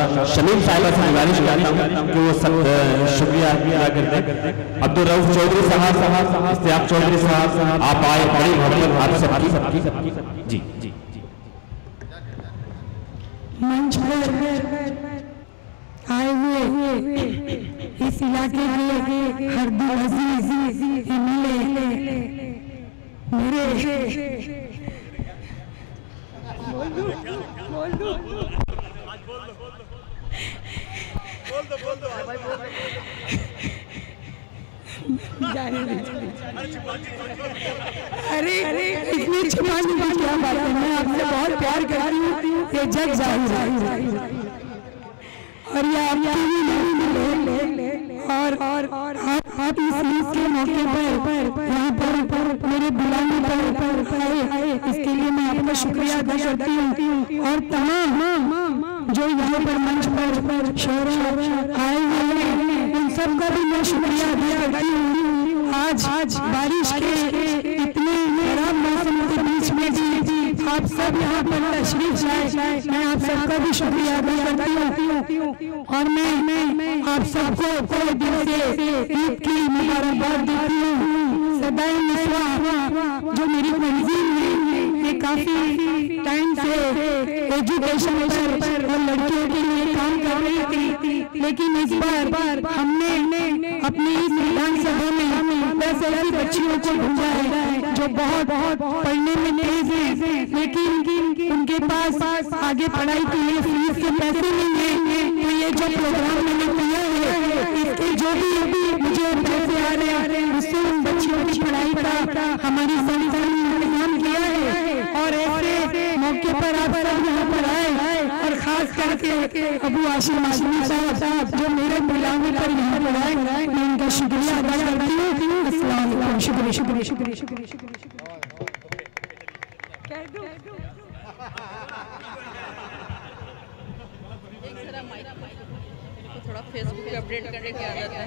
मशवरा शमीम साहिबा से गुजारिश करता हूँ कि वो सब शुक्रिया अदा करते हैं। अब्दुल रऊफ चौधरी साहब, इस्तियाक चौधरी साहब, आप आए, बड़ी मोहब्बत आप सबकी जी जी मंच पर आए हुए इस इलाके के हर दिल अजीज मिले मेरे अरे इतनी छुपाने की क्या बात है, मैं आपसे बहुत प्यार करती हूँ, ये जग जाहिर और ये आपकी और आप इस ईद के मौके पर यहाँ पर मेरे बुलाने पर आए, इसके लिए मैं आपका शुक्रिया अदा करती हूँ। और तमाम जो यहाँ पर मंच पर शोहर आए हुए हैं उन सबका भी मैं शुक्रिया अदा करती हूँ। आज बारिश के इतने खराब मौसम के बीच में भी आप सब यहाँ पर तशरीफ लाए, मैं आप सबका भी शुक्रिया अदा करती हूँ। और मैं आप सबको पूरे दिल से ईद की मुबारकबाद देती हूँ। सदाई मिसवा जो मेरी तंजीम है ये काफी टाइम से एजुकेशन पर और लड़कियों के लिए काम कर रही थी, लेकिन इस बार हमने अपनी इस विधानसभा में ऐसी बच्चियों को ढूंढा है जो बहुत पढ़ने में तेज है, लेकिन उनके पास आगे पढ़ाई के लिए फीस के पैसे नहीं है। तो ये जो प्रोग्राम मैंने किया है इसके जो भी मुझे पैसे आ रहे हैं उससे उन बच्चियों की पढ़ाई का हमारी संस्था ने इंतजाम किया है। और ऐसे मौके पर आप सब यहाँ पर आए और खास करके अबू आशिम आशिमी साहब जो मेरे बुलाने पर यहाँ पर आए, मैं उनका शुक्रिया अदा करती हूँ। अस्सलाम वालेकुम, शुक्रिया शुक्रिया शुक्रिया शुक्रिया शुक्रिया। थोड़ा फेसबुक पे अपडेट करने की आदत है।